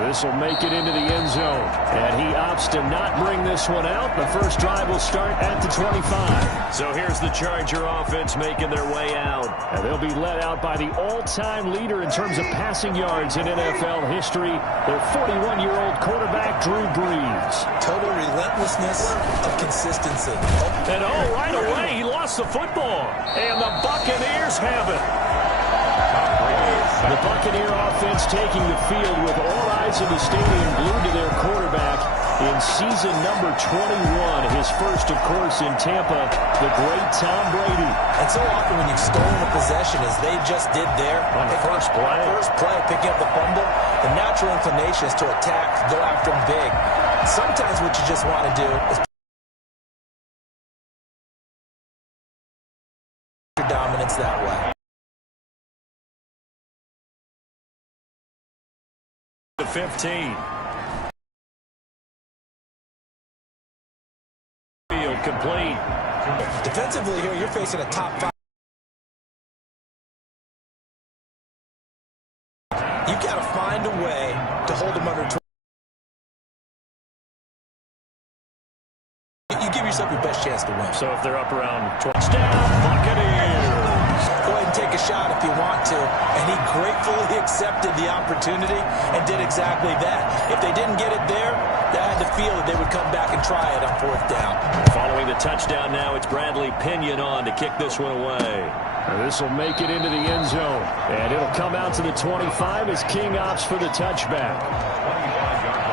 This will make it into the end zone. And he opts to not bring this one out. The first drive will start at the 25. So here's the Charger offense making their way out. And they'll be led out by the all-time leader in terms of passing yards in NFL history, their 41-year-old quarterback, Drew Brees. Total relentlessness of consistency. And right away, he lost the football. And the Buccaneers have it. The Buccaneer offense taking the field with all eyes in the stadium glued to their quarterback in season number 21. His first, of course, in Tampa, the great Tom Brady. And so often when you've stolen a possession, as they just did there, on the first play, picking up the fumble, the natural inclination is to attack, go after him big. Sometimes what you just want to do is your dominance that way. 15. Field complete. Defensively here, you're facing a top 5. You got to find a way to hold them under 20. You give yourself your best chance to win. So if they're up around touchdown, Buccaneers. Go ahead and take a shot if you want to. And he gratefully accepted the opportunity and did exactly that. If they didn't get it there, they had to feel that they would come back and try it on fourth down. Following the touchdown now, it's Bradley Pinion on to kick this one away. This will make it into the end zone. And it'll come out to the 25 as King opts for the touchback.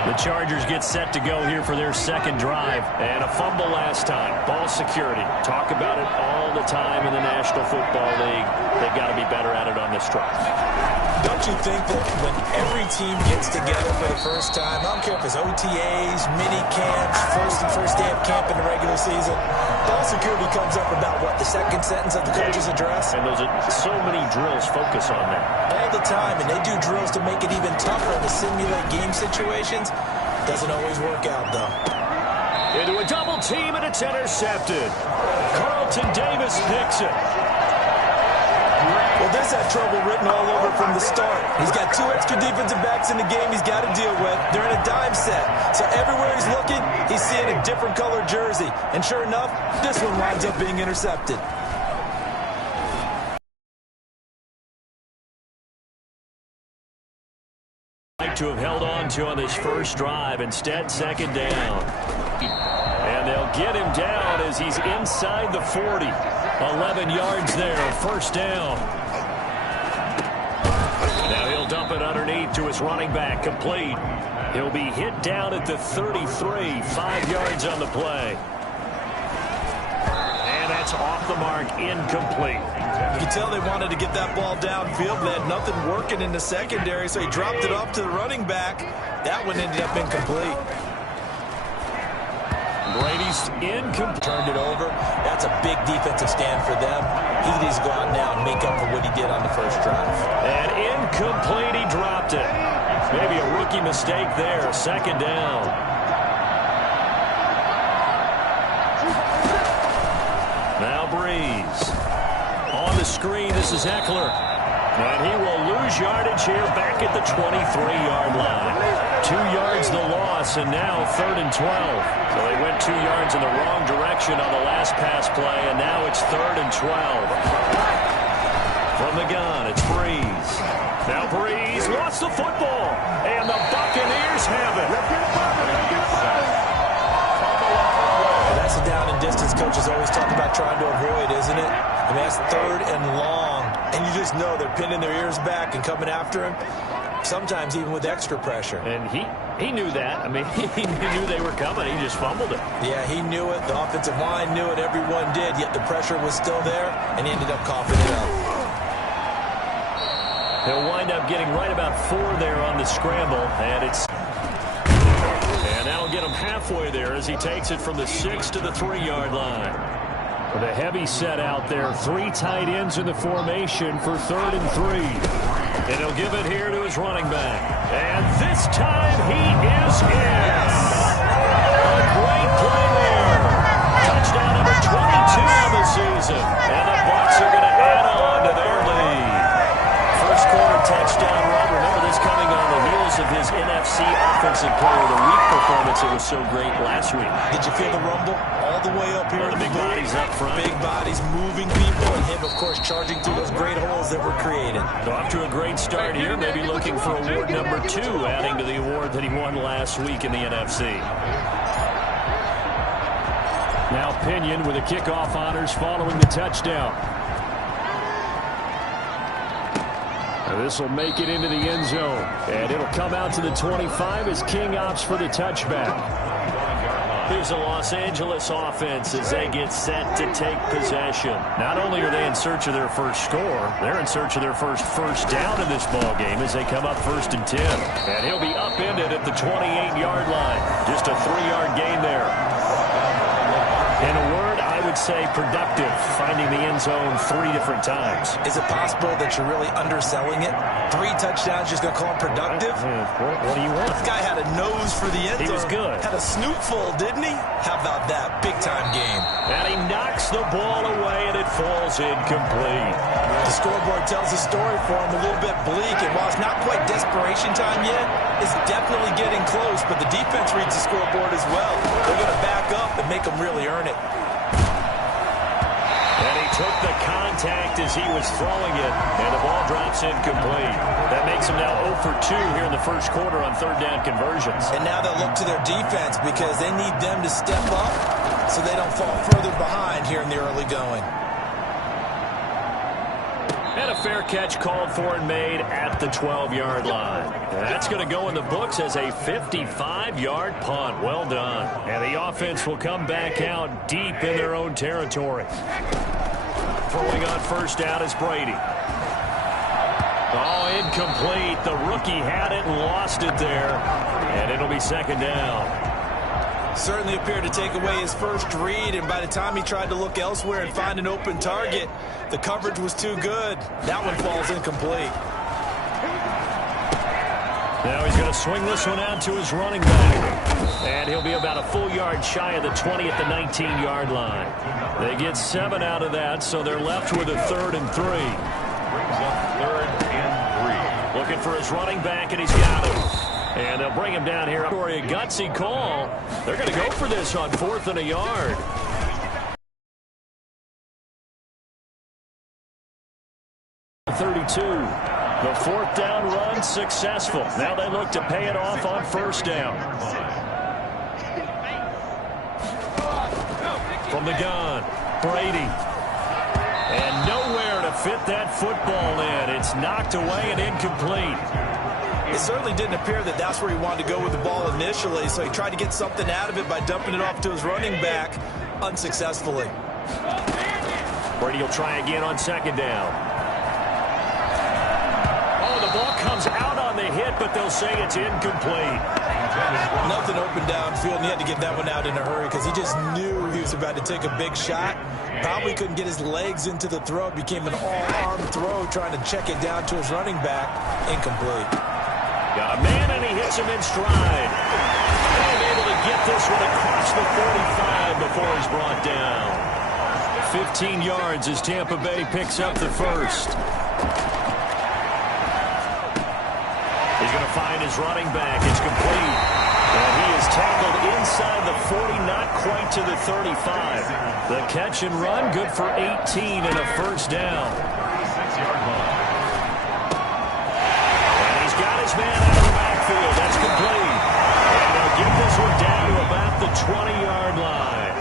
The Chargers get set to go here for their second drive. And a fumble last time. Ball security. Talk about it all the time in the National Football League. They've got to be better at it on this drive. Don't you think that when every team gets together for the first time, I don't care if it's OTAs, mini camps, first day of camp in the regular season, ball security comes up about what, the second sentence of the coach's address? And those are so many drills focus on that. All the time, and they do drills to make it even tougher to simulate game situations. Doesn't always work out, though. Into a double team, and it's intercepted. Carlton Davis picks it. Well, this had trouble written all over from the start. He's got 2 extra defensive backs in the game he's got to deal with. They're in a dime set. So everywhere he's looking, he's seeing a different color jersey. And sure enough, this one winds up being intercepted. To have held on to on this first drive. Instead, second down. And they'll get him down as he's inside the 40. 11 yards there, first down. Now he'll dump it underneath to his running back, complete. He'll be hit down at the 33, 5 yards on the play. And that's off the mark, incomplete. You can tell they wanted to get that ball downfield. They had nothing working in the secondary, so he dropped it off to the running back. That one ended up incomplete. Brady's incomplete. Turned it over. That's a big defensive stand for them. He needs to go out now and make up for what he did on the first drive. And incomplete, he dropped it. Maybe a rookie mistake there. Second down. Now Breeze. On the screen, this is Eckler. And he will lose yardage here back at the 23-yard line. 2 yards the loss, and now 3rd and 12. So they went 2 yards in the wrong direction on the last pass play, and now it's 3rd and 12. From the gun, it's Breeze. Now Breeze lost the football, and the Buccaneers have it. That's a down and distance coaches always talk about trying to avoid, isn't it? I mean, that's 3rd and long, and you just know they're pinning their ears back and coming after him, sometimes even with extra pressure. And he knew that. I mean, he knew they were coming. He just fumbled it. Yeah, he knew it. The offensive line knew it. Everyone did, yet the pressure was still there, and he ended up coughing it up. He'll wind up getting right about 4 there on the scramble, and that'll get him halfway there as he takes it from the 6 to the 3-yard line. With a heavy set out there, 3 tight ends in the formation for 3rd and 3. And he'll give it here to his running back. And this time he is in. A great play there. Touchdown number 22 of the season. And the Bucs are going to add on to their lead. First quarter touchdown run. Remember this coming on the heels of his NFC Offensive Player of the Week performance that was so great last week. Did you feel the rumble all the way up here? The big bodies up front. Big bodies moving people, and him, of course, charging through those great holes that were created. So off to a great start here, maybe looking for award number 2, adding to the award that he won last week in the NFC. Now Pinion with the kickoff honors following the touchdown. This will make it into the end zone. And it'll come out to the 25 as King opts for the touchback. Here's the Los Angeles offense as they get set to take possession. Not only are they in search of their first score, they're in search of their first down in this ball game as they come up 1st and 10. And he'll be upended at the 28-yard line. Just a 3-yard gain there. In a word, I would say productive, finding the end zone 3 different times. Is it possible that you're really underselling it? 3 touchdowns, just going to call him productive? What do you want? This guy had a nose for the end zone. He was good. Had a snootful, didn't he? How about that? Big-time game. And he knocks the ball away, and it falls incomplete. The scoreboard tells the story for him, a little bit bleak. And while it's not quite desperation time yet, it's definitely getting close. But the defense reads the scoreboard as well. They're going to back up and make them really earn it. And he took the contact as he was throwing it, and the ball drops incomplete. That makes him now 0 for 2 here in the first quarter on 3rd down conversions. And now they'll look to their defense because they need them to step up so they don't fall further behind here in the early going. And a fair catch called for and made at the 12-yard line. That's going to go in the books as a 55-yard punt. Well done. And the offense will come back out deep in their own territory. Throwing on 1st down is Brady. Oh, incomplete. The rookie had it and lost it there. And it'll be 2nd down. Certainly appeared to take away his first read, and by the time he tried to look elsewhere and find an open target, the coverage was too good. That one falls incomplete. Now he's going to swing this one out to his running back. And he'll be about a full yard shy of the 20 at the 19-yard line. They get 7 out of that, so they're left with a 3rd and 3. Brings up 3rd and 3. Looking for his running back, and he's got him. And they'll bring him down here for a gutsy call. They're going to go for this on 4th and a yard. The 4th down run successful. Now they look to pay it off on 1st down. From the gun, Brady. And nowhere to fit that football in. It's knocked away and incomplete. It certainly didn't appear that that's where he wanted to go with the ball initially, so he tried to get something out of it by dumping it off to his running back unsuccessfully. Brady will try again on 2nd down. Oh, the ball comes out on the hit, but they'll say it's incomplete. Nothing open downfield, and he had to get that one out in a hurry because he just knew he was about to take a big shot. Probably couldn't get his legs into the throw. It became an all-arm throw trying to check it down to his running back. Incomplete. Got a man, and he hits him in stride. And able to get this one across the 45 before he's brought down. 15 yards as Tampa Bay picks up the first. He's going to find his running back. It's complete. And he is tackled inside the 40, not quite to the 35. The catch and run, good for 18 and a 1st down. 6-yard line. Man out of the backfield. That's complete. And they'll get this one down to about the 20-yard line.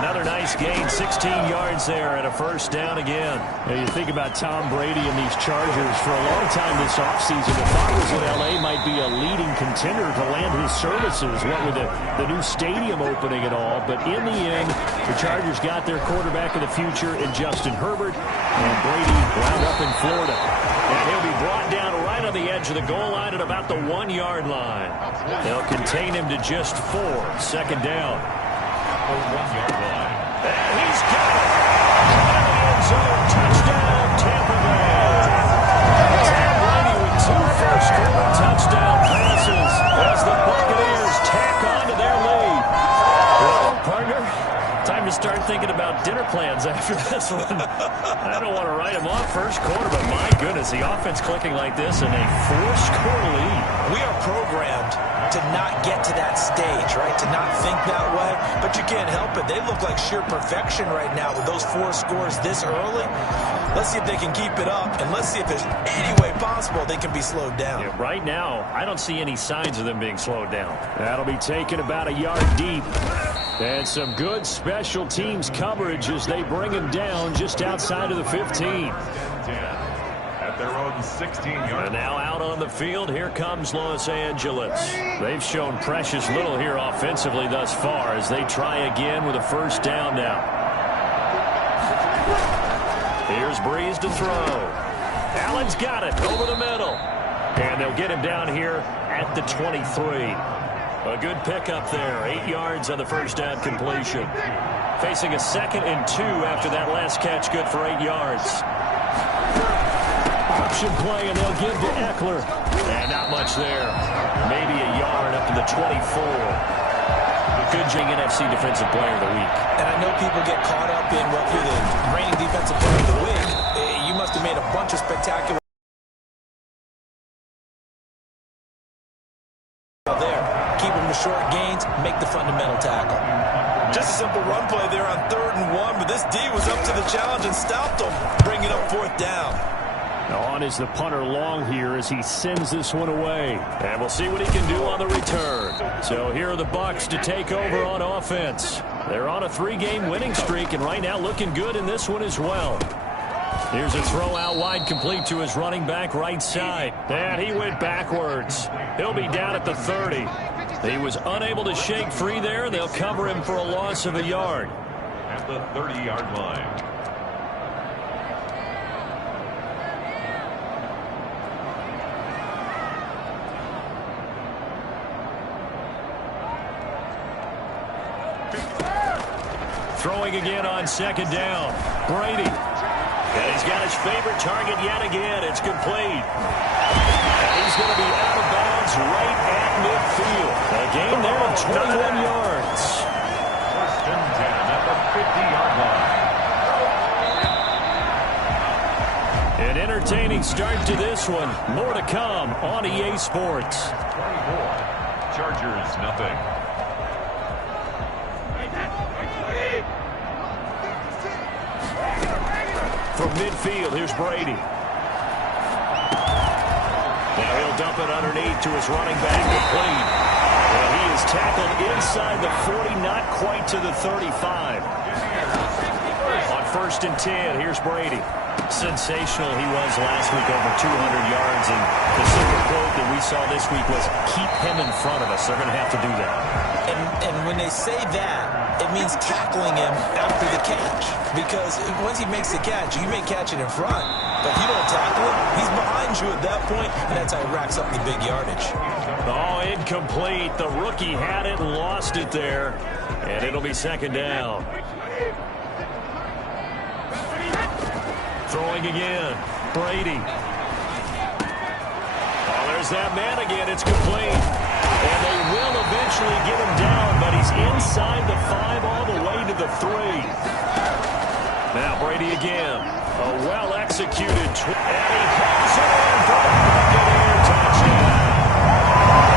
Another nice gain, 16 yards there, and a 1st down again. Now you think about Tom Brady and these Chargers. For a long time this offseason, the thought was that L.A. might be a leading contender to land his services, what with the new stadium opening and all. But in the end, the Chargers got their quarterback of the future in Justin Herbert, and Brady wound up in Florida. And he'll be brought down right on the edge of the goal line at about the 1-yard line. They'll contain him to just 4. 2nd down. 1-yard line. And he's got it. In the end zone. Touchdown, Tampa Bay. Tom Brady with 2 first-quarter touchdown passes as the Buccaneers tack on to their lead. Well, partner, time to start thinking about dinner plans after this one. I don't want to write them off first quarter, but my goodness, the offense clicking like this in a 4-score lead. We are that way, but you can't help it. They look like sheer perfection right now with those 4 scores this early. Let's see if they can keep it up, and let's see if there's any way possible they can be slowed down. Yeah, right now, I don't see any signs of them being slowed down. That'll be taken about a yard deep. And some good special teams coverage as they bring him down just outside of the 15. At their own 16-yard. And now out on the field, here comes Los Angeles. They've shown precious little here offensively thus far as they try again with a first down now. Here's Breeze to throw. Allen's got it over the middle. And they'll get him down here at the 23. A good pickup there. 8 yards on the first down completion. Facing a 2nd and 2 after that last catch, good for 8 yards. Option play, and they'll give to Eckler. And not much there. Maybe a yard up to the 24. Good NFC Defensive Player of the Week. And I know people get caught up in what you're the reigning Defensive Player of the Week. You must have made a bunch of spectacular there. Keep them to short gains, make the fundamental tackle. Just a simple run play there on 3rd and 1, but this D was up to the challenge and stopped them, bringing up 4th down. On is the punter long here as he sends this one away. And we'll see what he can do on the return. So here are the Bucs to take over on offense. They're on a 3-game winning streak, and right now looking good in this one as well. Here's a throw out wide, complete to his running back right side. And he went backwards. He'll be down at the 30. He was unable to shake free there. They'll cover him for a loss of a yard. At the 30-yard line. Throwing again on 2nd down. Brady. And he's got his favorite target yet again. It's complete. And he's going to be out of bounds right at midfield. A gain there of 21 yards. 1st and 10 at the 50-yard line. An entertaining start to this one. More to come on EA Sports. 24. Chargers, nothing. From midfield, here's Brady. Now he'll dump it underneath to his running back, complete. And he is tackled inside the 40, not quite to the 35. On 1st and 10, here's Brady. Sensational he was last week, over 200 yards. And the simple quote that we saw this week was, keep him in front of us. They're going to have to do that. And when they say that, it means tackling him after the catch. Because once he makes the catch, you may catch it in front. But if you don't tackle him, he's behind you at that point, and that's how he racks up the big yardage. Oh, incomplete. The rookie had it and lost it there. And it'll be 2nd down. Throwing again. Brady. Oh, there's that man again. It's complete. And they will eventually get him down, but he's inside the 5 all the way to the 3. Now Brady again. A well-executed. And he pulls it in for the Buccaneer touchdown.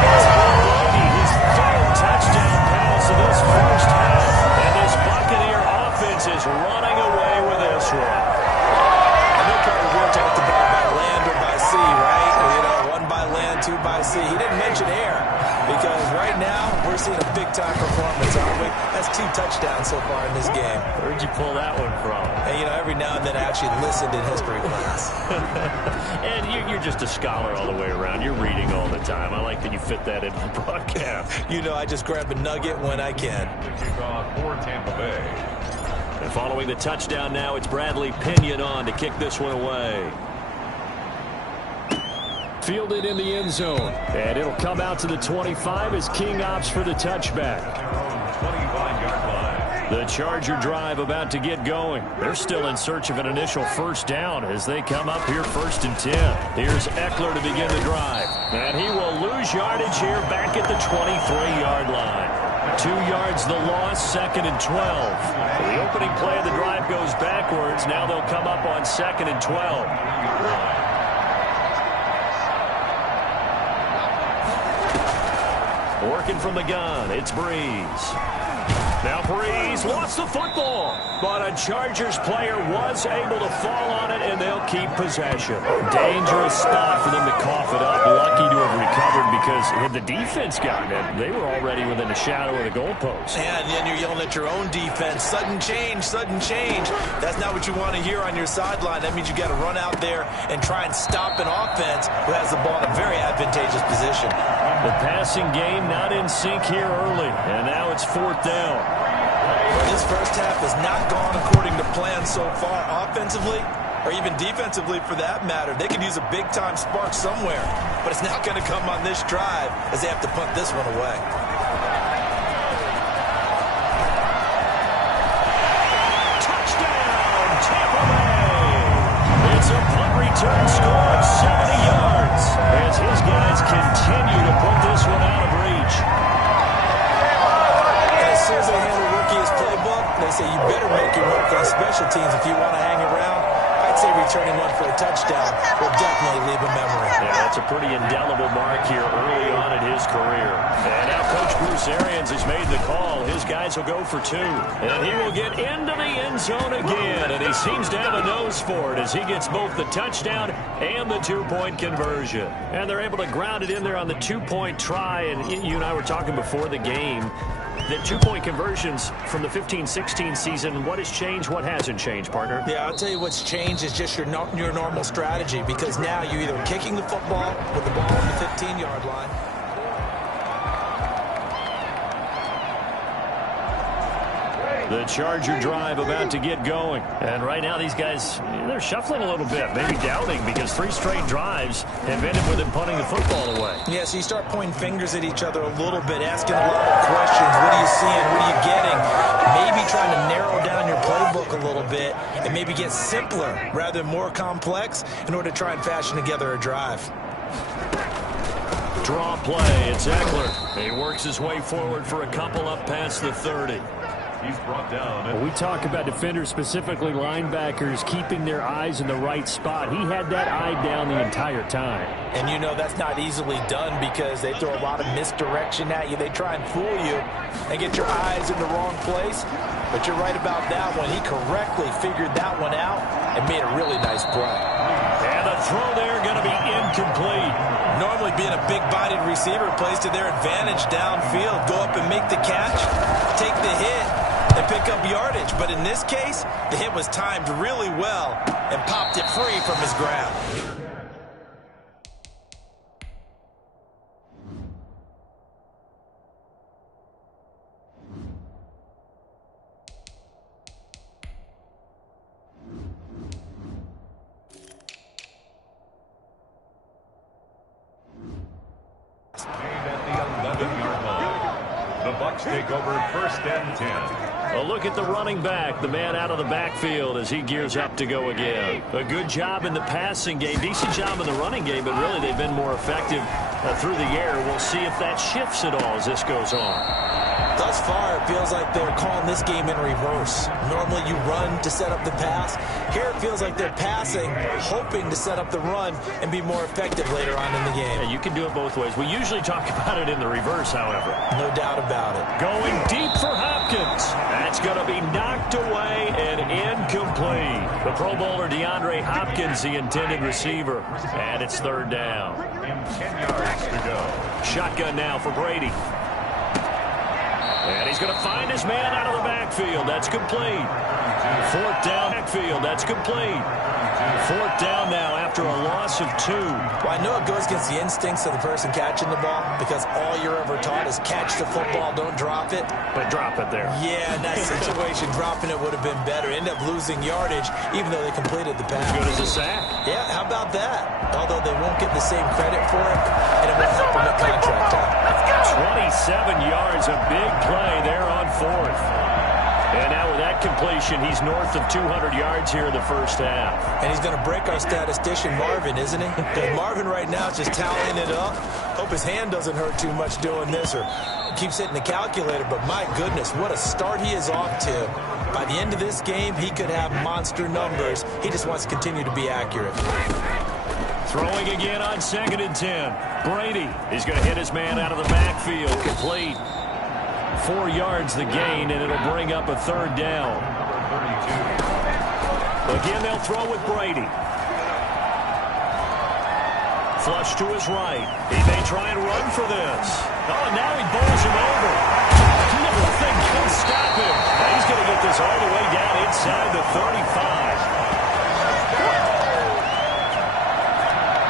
It's Brady, his 3rd touchdown pass of this first half. And this Buccaneer offense is running away with this one. I know Carter Will talked about by land or by sea, right? You know, 1 by land, 2 by sea. He didn't mention air. Because right now, we're seeing a big-time performance, aren't we? That's 2 touchdowns so far in this game. Where'd you pull that one from? And, you know, every now and then I actually listened in history class. And you're just a scholar all the way around. You're reading all the time. I like that you fit that into the broadcast. You know, I just grab a nugget when I can. Kickoff for Tampa Bay. And following the touchdown now, it's Bradley Pinion on to kick this one away. Fielded in the end zone. And it'll come out to the 25 as King opts for the touchback. 25-yard line. The Charger drive about to get going. They're still in search of an initial first down as they come up here 1st and 10. Here's Eckler to begin the drive. And he will lose yardage here back at the 23-yard line. 2 yards the loss, 2nd and 12. The opening play of the drive goes backwards. Now they'll come up on 2nd and 12. Working from the gun, it's Breeze. Now Breeze lost the football, but a Chargers player was able to fall on it, and they'll keep possession. Dangerous spot for them to cough it up. Lucky to have recovered because had the defense gotten it, they were already within a shadow of the goalpost. Yeah, and then you're yelling at your own defense. Sudden change, sudden change. That's not what you want to hear on your sideline. That means you got to run out there and try and stop an offense who has the ball in a very advantageous position. The passing game not in sync here early, and now it's 4th down. Well, this first half has not gone according to plan so far offensively, or even defensively for that matter. They could use a big-time spark somewhere, but it's not going to come on this drive as they have to punt this one away. Touchdown, Tampa Bay! It's a punt return score of 70 yards as his guys continue to put this one out of reach. As soon as they hand a rookie his playbook, they say you better make your mark on special teams if you want to hang around. I'd say returning one for a touchdown will definitely leave a memory. Yeah, that's a pretty indelible mark here early on in his career. And now Coach Bruce Arians has made the call. His guys will go for 2. And he will get into the end zone again. And he seems to have a nose for it as he gets both the touchdown and the 2-point conversion. And they're able to ground it in there on the 2-point try. And you and I were talking before the game. The 2-point conversions from the 15-16 season, what has changed, what hasn't changed, partner? Yeah, I'll tell you what's changed is just your normal strategy, because now you're either kicking the football with the ball on the 15-yard line. The Charger drive about to get going. And right now these guys, they're shuffling a little bit, maybe doubting, because 3 straight drives have ended with them punting the football away. Yeah, so you start pointing fingers at each other a little bit, asking a lot of questions. What are you seeing? What are you getting? Maybe trying to narrow down your playbook a little bit and maybe get simpler rather than more complex in order to try and fashion together a drive. Draw play, it's Eckler. He works his way forward for a couple up past the 30. He's brought down. We talk about defenders, specifically linebackers, keeping their eyes in the right spot. He had that eye down the entire time. And you know that's not easily done because they throw a lot of misdirection at you. They try and fool you and get your eyes in the wrong place. But you're right about that one. He correctly figured that one out and made a really nice play. And the throw there going to be incomplete. Normally being a big-bodied receiver plays to their advantage downfield. Go up and make the catch, take the hit, and pick up yardage. But in this case, the hit was timed really well and popped it free from his grab. Take over 1st and 10. A look at the running back, the man out of the backfield as he gears up to go again. A good job in the passing game, decent job in the running game, but really they've been more effective through the air. We'll see if that shifts at all as this goes on. Thus far, it feels like they're calling this game in reverse. Normally you run to set up the pass. Here it feels like they're passing, hoping to set up the run and be more effective later on in the game. Yeah, you can do it both ways. We usually talk about it in the reverse, however. No doubt about it. Going deep for Hopkins. That's going to be knocked away and incomplete. The Pro Bowler DeAndre Hopkins, the intended receiver. And it's 3rd down. And 10 yards to go. Shotgun now for Brady. And he's going to find his man out of the backfield. That's complete. 4th down, backfield. That's complete. 4th down now after a loss of 2. Well, I know it goes against the instincts of the person catching the ball because all you're ever taught is catch the football, don't drop it. But drop it there. Yeah, in that situation, dropping it would have been better. End up losing yardage, even though they completed the pass. As good as a sack. Yeah, how about that? Although they won't get the same credit for it, and it won't help them at contract time. 27 yards, a big play there on 4th. And now with that completion, he's north of 200 yards here in the first half. And he's going to break our statistician, Marvin, isn't he? Because Marvin right now is just tallying it up. Hope his hand doesn't hurt too much doing this or keeps hitting the calculator. But my goodness, what a start he is off to. By the end of this game, he could have monster numbers. He just wants to continue to be accurate. Throwing again on 2nd and 10. Brady, he's going to hit his man out of the backfield. Complete. 4 yards the gain, and it'll bring up a 3rd down. Again, they'll throw with Brady. Flush to his right. He may try and run for this. Oh, now he bowls him over. Nothing can stop him. Now he's going to get this all the way down inside the 35.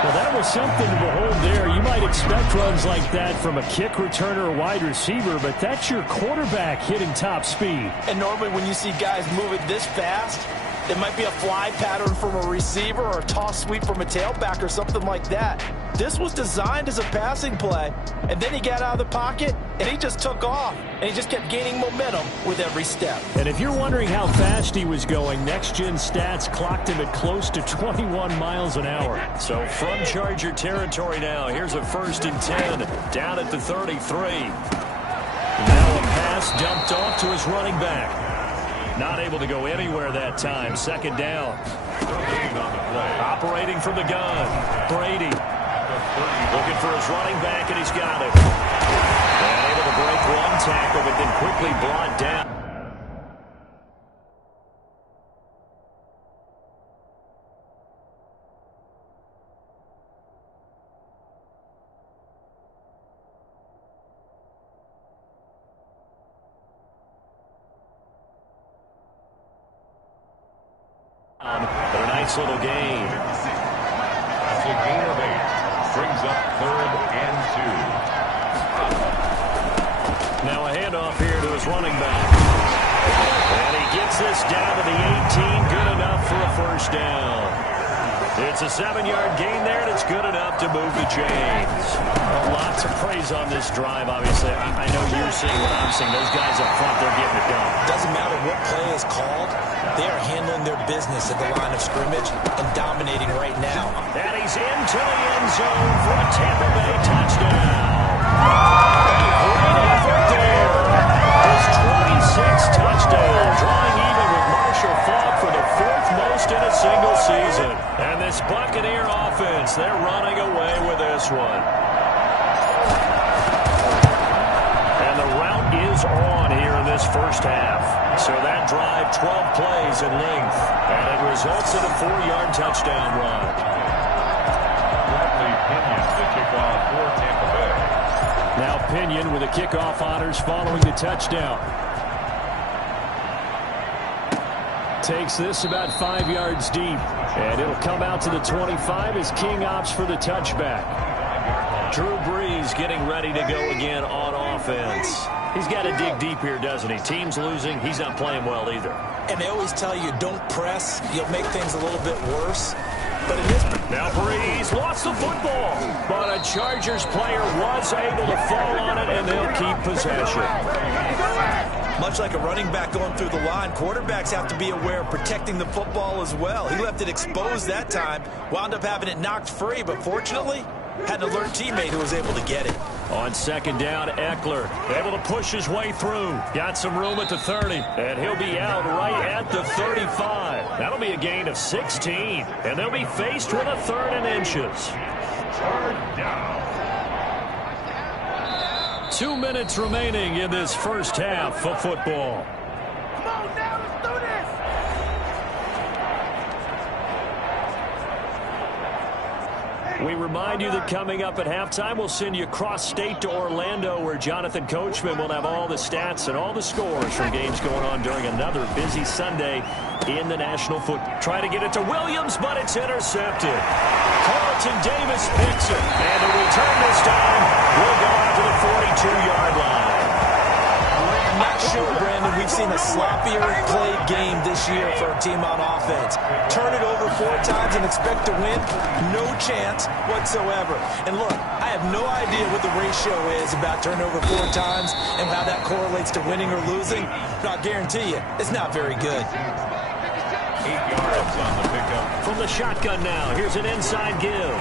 Well, that was something to behold there. You might expect runs like that from a kick returner or wide receiver, but that's your quarterback hitting top speed. And normally when you see guys moving this fast, it might be a fly pattern from a receiver or a toss sweep from a tailback or something like that. This was designed as a passing play, and then he got out of the pocket, and he just took off, and he just kept gaining momentum with every step. And if you're wondering how fast he was going, next-gen stats clocked him at close to 21 miles an hour. So from Charger territory now, here's a 1st and 10, down at the 33. Now a pass dumped off to his running back. Not able to go anywhere that time. 2nd down. Operating from the gun. Brady. Looking for his running back, and he's got it. And able to break one tackle, but then quickly brought down. But a nice little gain. That's a gain of 8. Brings up 3rd and 2. Now a handoff here to his running back. And he gets this down to the 18. Good enough for a 1st down. It's a 7-yard gain there, and it's good enough to move the chains. Well, lots of praise on this drive, obviously. I know you're seeing what I'm seeing. Those guys up front, they're getting it done. Doesn't matter what play is called. They are handling their business at the line of scrimmage and dominating right now. And he's into the end zone for a Tampa Bay touchdown. Great effort there. His 26th touchdown, drawing even with Marshall Faulk for the 4th most in a single season. And this Buccaneer offense, they're running away with this one. And the route is on here in this 1st half. So that drive, 12 plays in length, and it results in a 4-yard touchdown run. Bradley Pinion, the kickoff for Tampa Bay. Now Pinion with the kickoff honors following the touchdown. Takes this about 5 yards deep, and it'll come out to the 25 as King opts for the touchback. Drew Brees getting ready to go again on offense. He's got to dig deep here, doesn't he? Team's losing. He's not playing well either. And they always tell you, don't press. You'll make things a little bit worse. But in this... Now Brees lost the football. But a Chargers player was able to fall on it, and they'll keep possession. Much like a running back going through the line, quarterbacks have to be aware of protecting the football as well. He left it exposed that time, wound up having it knocked free, but fortunately, had an alert teammate who was able to get it. On 2nd down, Eckler able to push his way through. Got some room at the 30, and he'll be out right at the 35. That'll be a gain of 16, and they'll be faced with a 3rd and inches. 3rd down. 2 minutes remaining in this 1st half of football. Come on now, let's do this! We remind you that coming up at halftime, we'll send you cross-state to Orlando, where Jonathan Coachman will have all the stats and all the scores from games going on during another busy Sunday in the National Football. Try to get it to Williams, but it's intercepted. Carlton Davis picks it, and the return this time will go out to the 42-yard line. I'm not sure, Brandon, we've seen a sloppier played game this year for our team on offense. Turn it over 4 times and expect to win? No chance whatsoever. And look, I have no idea what the ratio is about turnover 4 times and how that correlates to winning or losing. But I'll guarantee you, it's not very good. 8 yards on the pickup. From the shotgun now, here's an inside give.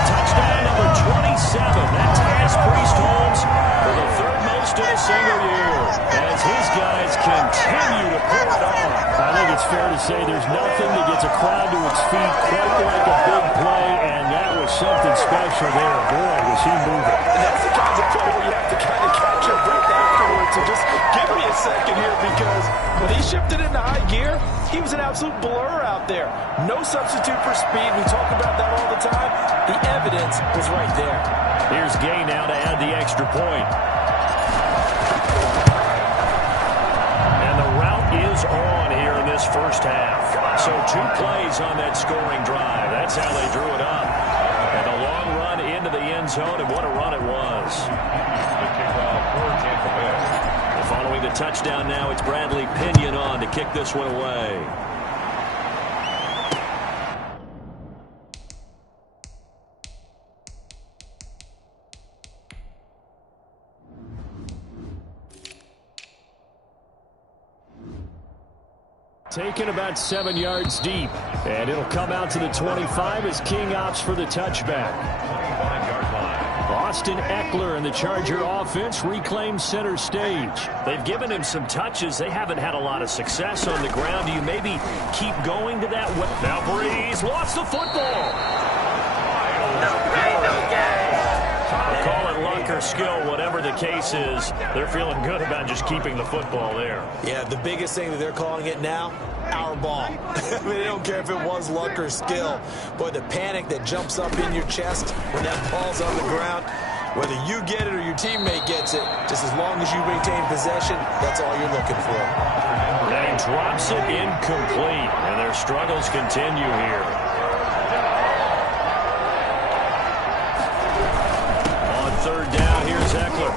Touchdown number 27. That ties Priest Holmes for the 3rd most in a single year, as his guys continue nothing that gets a crowd to its feet quite like a big play, and that was something special there. Boy, was he moving. And that's the kind of play where you have to kind of catch your breath afterwards. So just give me a second here, because when he shifted into high gear, he was an absolute blur out there. No substitute for speed. We talk about that all the time. The evidence was right there. Here's Gay now to add the extra point. And the route is on here in this first half. So 2 plays on that scoring drive. That's how they drew it up. And a long run into the end zone, and what a run it was. The kickoff for Tampa Bay. Following the touchdown now, it's Bradley Pinion on to kick this one away. Taken about 7 yards deep, and it'll come out to the 25 as King opts for the touchback. 25-yard line. Austin Eckler and the Charger offense reclaims center stage. They've given him some touches. They haven't had a lot of success on the ground. Do you maybe keep going to that? Now Breeze lost the football. Call it luck or skill, whatever the case is. They're feeling good about just keeping the football there. Yeah, the biggest thing that they're calling it now, our ball. I mean, they don't care if it was luck or skill. Boy, the panic that jumps up in your chest when that ball's on the ground, whether you get it or your teammate gets it, just as long as you maintain possession, that's all you're looking for. And he drops it incomplete, and their struggles continue here. Third down, here's Eckler.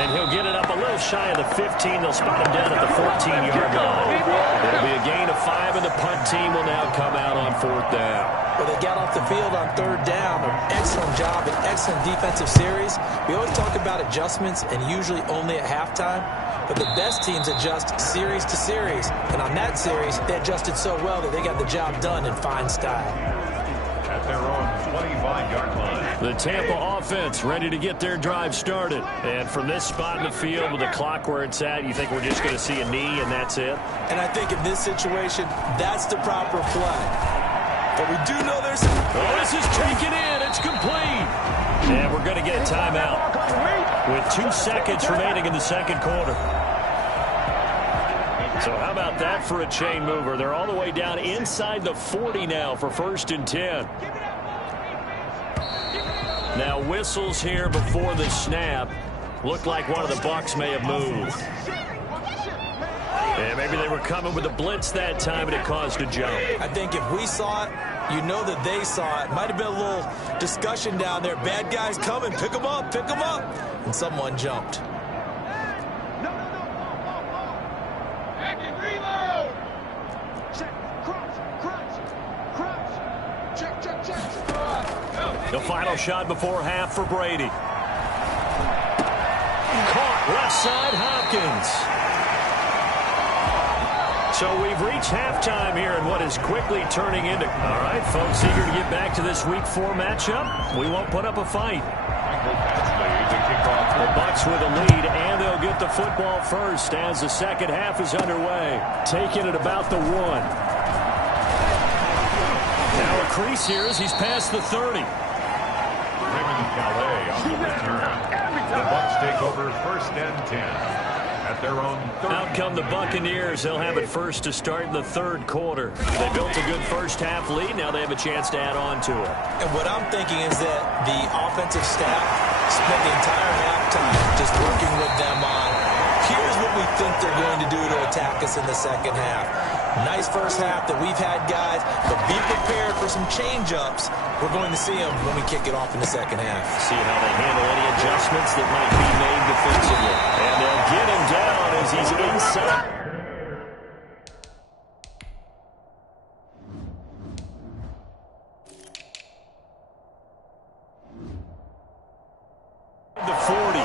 And he'll get it up a little shy of the 15. They'll spot him down at the 14-yard line. It'll be a gain of 5, and the punt team will now come out on 4th down. Well, they got off the field on 3rd down. An excellent job, an excellent defensive series. We always talk about adjustments, and usually only at halftime. But the best teams adjust series to series. And on that series, they adjusted so well that they got the job done in fine style. At their own 25-yard line. The Tampa offense ready to get their drive started. And from this spot in the field with the clock where it's at, you think we're just going to see a knee and that's it? And I think in this situation, that's the proper play. But we do know there's some... Oh, this is taken in. It's complete. And we're going to get a timeout with 2 seconds remaining in the second quarter. So how about that for a chain mover? They're all the way down inside the 40 now for 1st and 10. Now whistles here before the snap. Looked like one of the Bucs may have moved. And maybe they were coming with a blitz that time and it caused a jump. I think if we saw it, you know that they saw it. Might have been a little discussion down there. Bad guys coming. Pick them up. Pick them up. And someone jumped. The final shot before half for Brady. Caught left side, Hopkins. So we've reached halftime here in what is quickly turning into... All right, folks, eager to get back to this Week 4 matchup. We won't put up a fight. The Bucs with a lead, and they'll get the football first as the second half is underway. Taking it about the 1. Now a crease here as he's past the 30. Calais on the return. The Bucs take over 1st and 10 at their own 30. Out come the Buccaneers. They'll have it first to start in the 3rd quarter. They built a good first half lead. Now they have a chance to add on to it. And what I'm thinking is that the offensive staff spent the entire halftime just working with them on, here's what we think they're going to do to attack us in the second half. Nice first half that we've had, guys, but be prepared for some change-ups. We're going to see them when we kick it off in the second half. See how they handle any adjustments that might be made defensively. And they'll get him down as he's inside. The 40.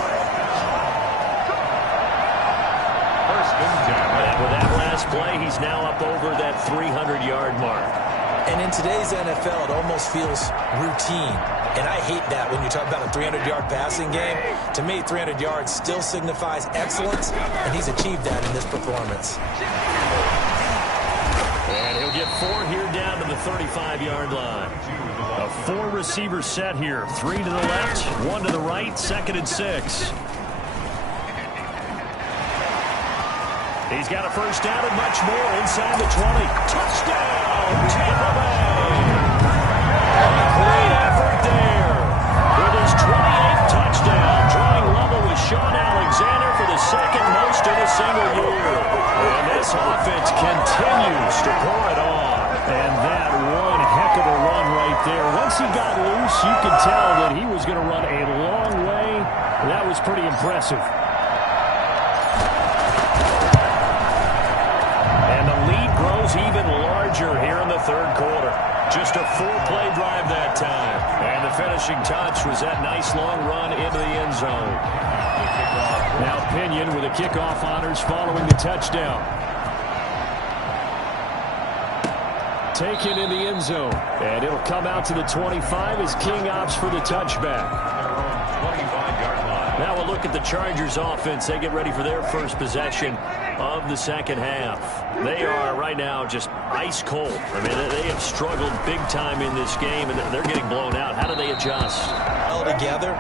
And with that last play, he's now up over that 300-yard mark. And in today's NFL, it almost feels routine. And I hate that when you talk about a 300-yard passing game. To me, 300 yards still signifies excellence, and he's achieved that in this performance. And he'll get 4 here down to the 35-yard line. A 4-receiver set here. 3 to the left, 1 to the right, 2nd and 6. He's got a first down and much more inside the 20. Touchdown, Tampa Bay! Great effort there. With his 28th touchdown, drawing level with Sean Alexander for the 2nd most in a single year. And this offense continues to pour it on. And that one heck of a run right there. Once he got loose, you could tell that he was going to run a long way. That was pretty impressive. And the lead grows even larger here in the 3rd quarter. Just a 4-play drive that time. And the finishing touch was that nice long run into the end zone. Now Pinion with the kickoff honors following the touchdown. Taken in the end zone. And it'll come out to the 25 as King opts for the touchback. Now we'll look at the Chargers offense. They get ready for their first possession of the 2nd half. They are right now just ice cold. I mean, they have struggled big time in this game, and they're getting blown out. How do they adjust? All together,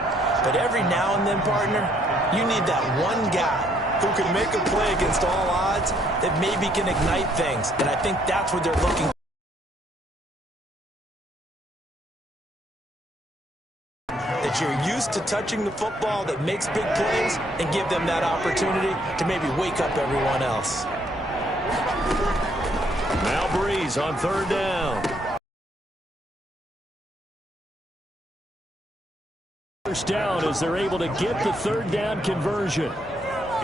but every now and then, partner, you need that one guy who can make a play against all odds that maybe can ignite things, and I think that's what they're looking for. That you're used to touching the football that makes big plays and give them that opportunity to maybe wake up everyone else. Now Breeze on 3rd down. First down as they're able to get the 3rd down conversion.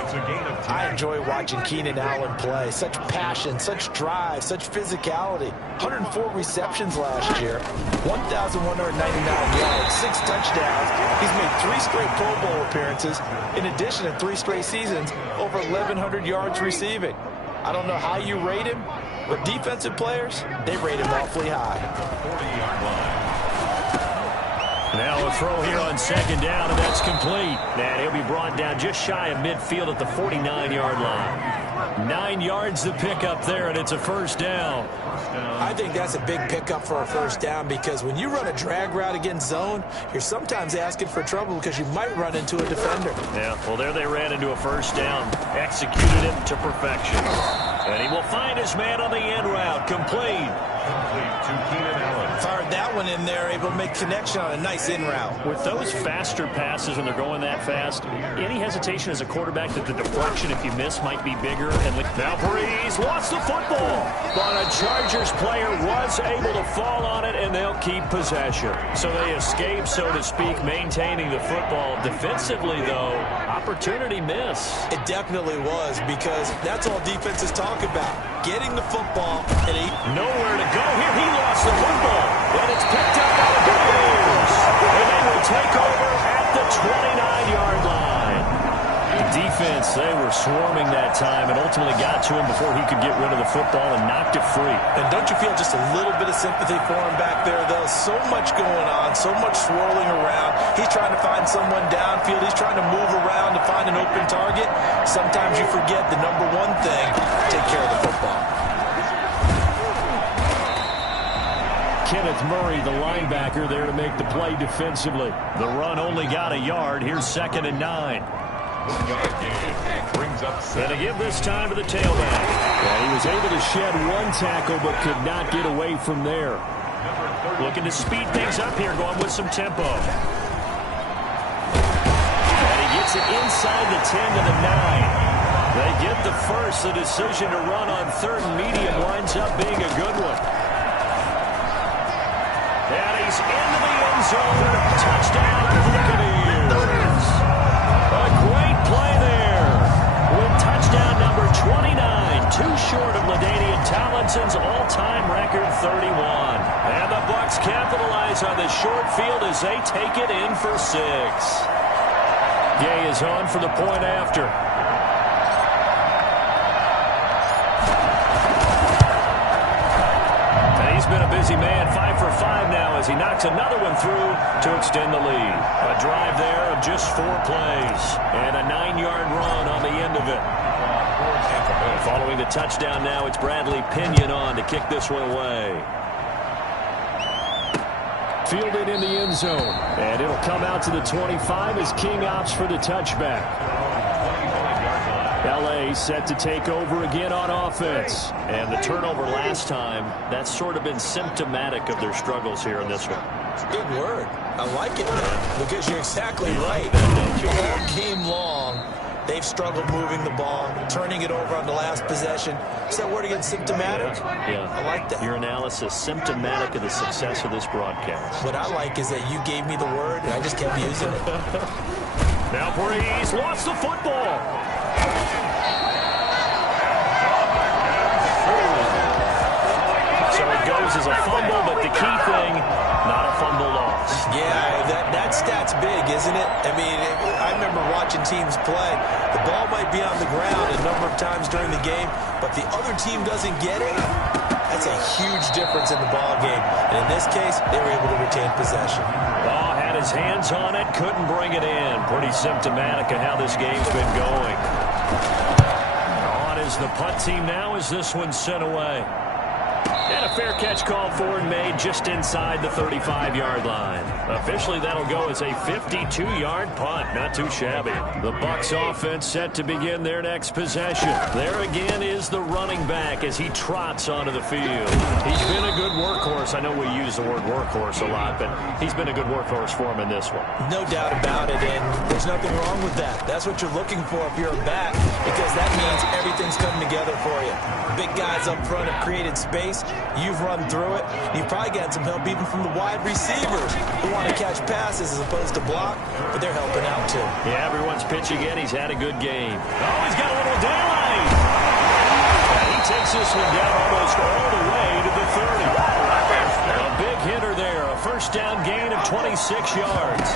It's a gain of 10. I enjoy watching Keenan Allen play. Such passion, such drive, such physicality. 104 receptions last year, 1,199 yards, 6 touchdowns. He's made 3 straight Pro Bowl appearances, in addition to 3 straight seasons, over 1,100 yards receiving. I don't know how you rate him, but defensive players, they rate him awfully high. 40-yard line. Now a throw here on 2nd down, and that's complete. And he'll be brought down just shy of midfield at the 49-yard line. 9 yards to pick up there, and it's a first down. I think that's a big pickup for a first down because when you run a drag route against zone, you're sometimes asking for trouble because you might run into a defender. Yeah, well, there they ran into a first down. Executed it to perfection. And he will find his man on the end route. Complete. Complete to Keenan Allen. Fired that one in there, able to make connection on a nice in route. With those faster passes when they're going that fast, any hesitation as a quarterback that the deflection, if you miss, might be bigger. And now Breeze wants the football. But a Chargers player was able to fall on it, and they'll keep possession. So they escape, so to speak, maintaining the football. Defensively, though, opportunity miss. It definitely was because that's all defenses talk about. Getting the football and nowhere to go here. He lost the football. And it's picked up by the Buccaneers. And they will take over at the 29-yard line. The defense, they were swarming that time and ultimately got to him before he could get rid of the football and knocked it free. And don't you feel just a little bit of sympathy for him back there, though? So much going on, so much swirling around. He's trying to find someone downfield. He's trying to move around to find an open target. Sometimes you forget the number one thing, take care of the football. Kenneth Murray, the linebacker, there to make the play defensively. The run only got a yard. Here's 2nd and 9. Brings up 7. And to give this time to the tailback. Well, he was able to shed 1 tackle but could not get away from there. Looking to speed things up here, going with some tempo. And he gets it inside the 10 to the 9. They get the first. The decision to run on 3rd and medium winds up being a good one. And he's into the end zone. Touchdown, Buccaneers. A great play there. With touchdown number 29. Too short of LaDainian Tomlinson's all-time record 31. And the Bucs capitalize on the short field as they take it in for 6. Gay is on for the point after. He's been a busy man, 5 for 5 now as he knocks another one through to extend the lead. A drive there of just 4 plays and a 9-yard run on the end of it. And following the touchdown now, it's Bradley Pinion on to kick this one away. Fielded in the end zone. And it'll come out to the 25 as King opts for the touchback. L.A. set to take over again on offense. And the turnover last time, that's sort of been symptomatic of their struggles here in this one. Good word. I like it, man, because you're exactly right. All game long, they've struggled moving the ball, turning it over on the last possession. Is that word again, symptomatic? Yeah. I like that. Your analysis, symptomatic of the success of this broadcast. What I like is that you gave me the word, and I just kept using it. Now Breeze lost the football. So it goes as a fumble, but the key thing, not a fumble loss. Yeah, that stat's big, isn't it? I mean, I remember watching teams play. The ball might be on the ground a number of times during the game, but the other team doesn't get it. That's a huge difference in the ball game. And in this case, they were able to retain possession. Oh, had his hands on it, couldn't bring it in. Pretty symptomatic of how this game's been going. On is the punt team now as this one's sent away. And a fair catch called for and made just inside the 35-yard line. Officially, that'll go as a 52-yard punt. Not too shabby. The Bucs offense set to begin their next possession. There again is the running back as he trots onto the field. He's been a good workhorse. I know we use the word workhorse a lot, but he's been a good workhorse for him in this one. No doubt about it, and there's nothing wrong with that. That's what you're looking for if you're a back, because that means everything's coming together for you. Big guys up front have created space. You've run through it. You've probably got some help even from the wide receivers who want to catch passes as opposed to block, but they're helping out too. Yeah, everyone's pitching in. He's had a good game. Oh, he's got a little daylight. And he takes this one down almost all the way to the 30. A big hitter there. A first down gain of 26 yards.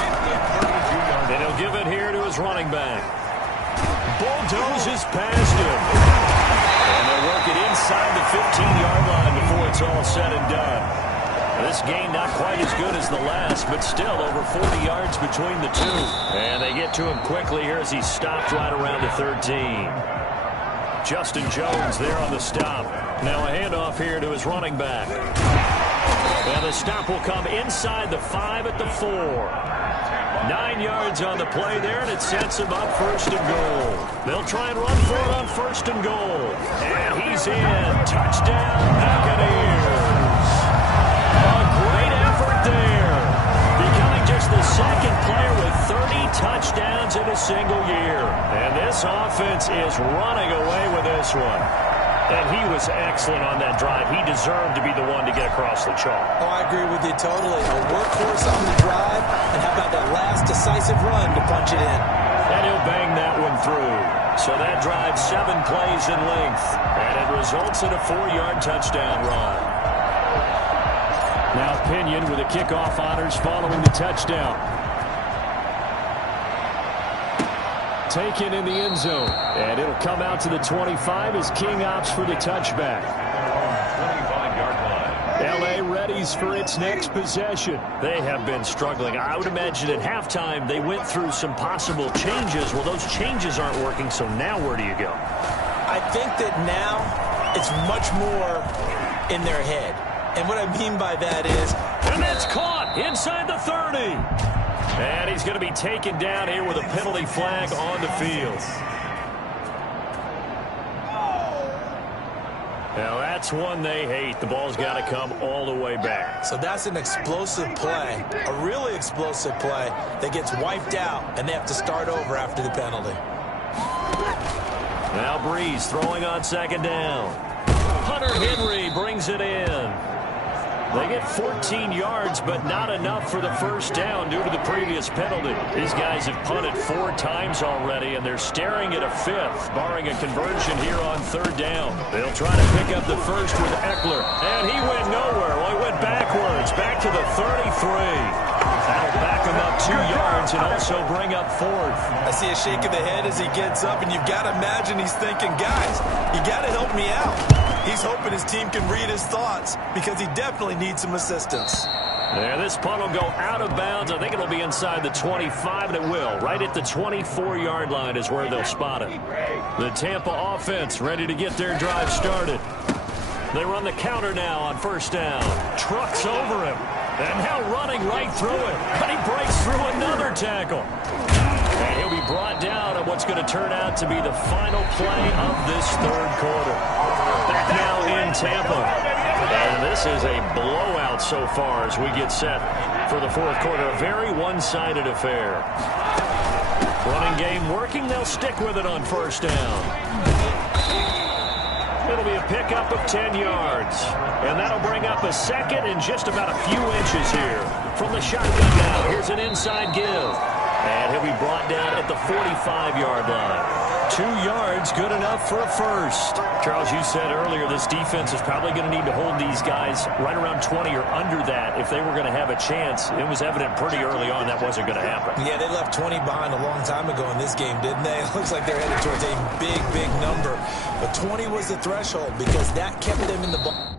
And he'll give it here to his running back. Bulldozes past him. And they'll work it inside the 15-yard line before it's all said and done. This game not quite as good as the last, but still over 40 yards between the two. And they get to him quickly here as he stopped right around the 13. Justin Jones there on the stop. Now a handoff here to his running back. And the stop will come inside the 5 at the 4. 9 yards on the play there, and it sets him up first and goal. They'll try and run for it on first and goal. And he's in. Touchdown, Buccaneers. A great effort there. Becoming just the second player with 30 touchdowns in a single year. And this offense is running away with this one. And he was excellent on that drive. He deserved to be the one to get across the chalk. Oh, I agree with you totally. A workhorse on the drive, and how about that last decisive run to punch it in? And he'll bang that one through. So that drive 7 plays in length, and it results in a 4-yard touchdown run. Now Pinion with the kickoff honors following the touchdown. Taken in the end zone. And it'll come out to the 25 as King opts for the touchback. 25-yard line. L.A. readies for its next possession. They have been struggling. I would imagine at halftime they went through some possible changes. Well, those changes aren't working, so now where do you go? I think that now it's much more in their head. And what I mean by that is... And that's caught inside the 30. And he's going to be taken down here with a penalty flag on the field. Now that's one they hate. The ball's got to come all the way back. So that's an explosive play, a really explosive play that gets wiped out, and they have to start over after the penalty. Now Breeze throwing on second down. Hunter Henry brings it in. They get 14 yards, but not enough for the first down due to the previous penalty. These guys have punted 4 times already, and they're staring at a 5th, barring a conversion here on 3rd down. They'll try to pick up the first with Eckler, and he went nowhere. Well, he went backwards, back to the 33. That'll back him up 2 yards and also bring up 4th. I see a shake of the head as he gets up, and you've got to imagine he's thinking, guys, you got to help me out. He's hoping his team can read his thoughts because he definitely needs some assistance. Yeah, this punt will go out of bounds. I think it'll be inside the 25, and it will. Right at the 24-yard line is where they'll spot it. The Tampa offense ready to get their drive started. They run the counter now on first down. Trucks over him. And now running right through it. But he breaks through another tackle. And he'll be brought down on what's going to turn out to be the final play of this third quarter. Back now in Tampa. And this is a blowout so far as we get set for the fourth quarter. A very one-sided affair. Running game working. They'll stick with it on first down. It'll be a pickup of 10 yards. And that'll bring up a second and just about a few inches here. From the shotgun now, here's an inside give. And he'll be brought down at the 45-yard line. 2 yards, good enough for a first. Charles, you said earlier this defense is probably going to need to hold these guys right around 20 or under that if they were going to have a chance. It was evident pretty early on that wasn't going to happen. Yeah, they left 20 behind a long time ago in this game, didn't they? It looks like they're headed towards a big, big number. But 20 was the threshold because that kept them in the ball.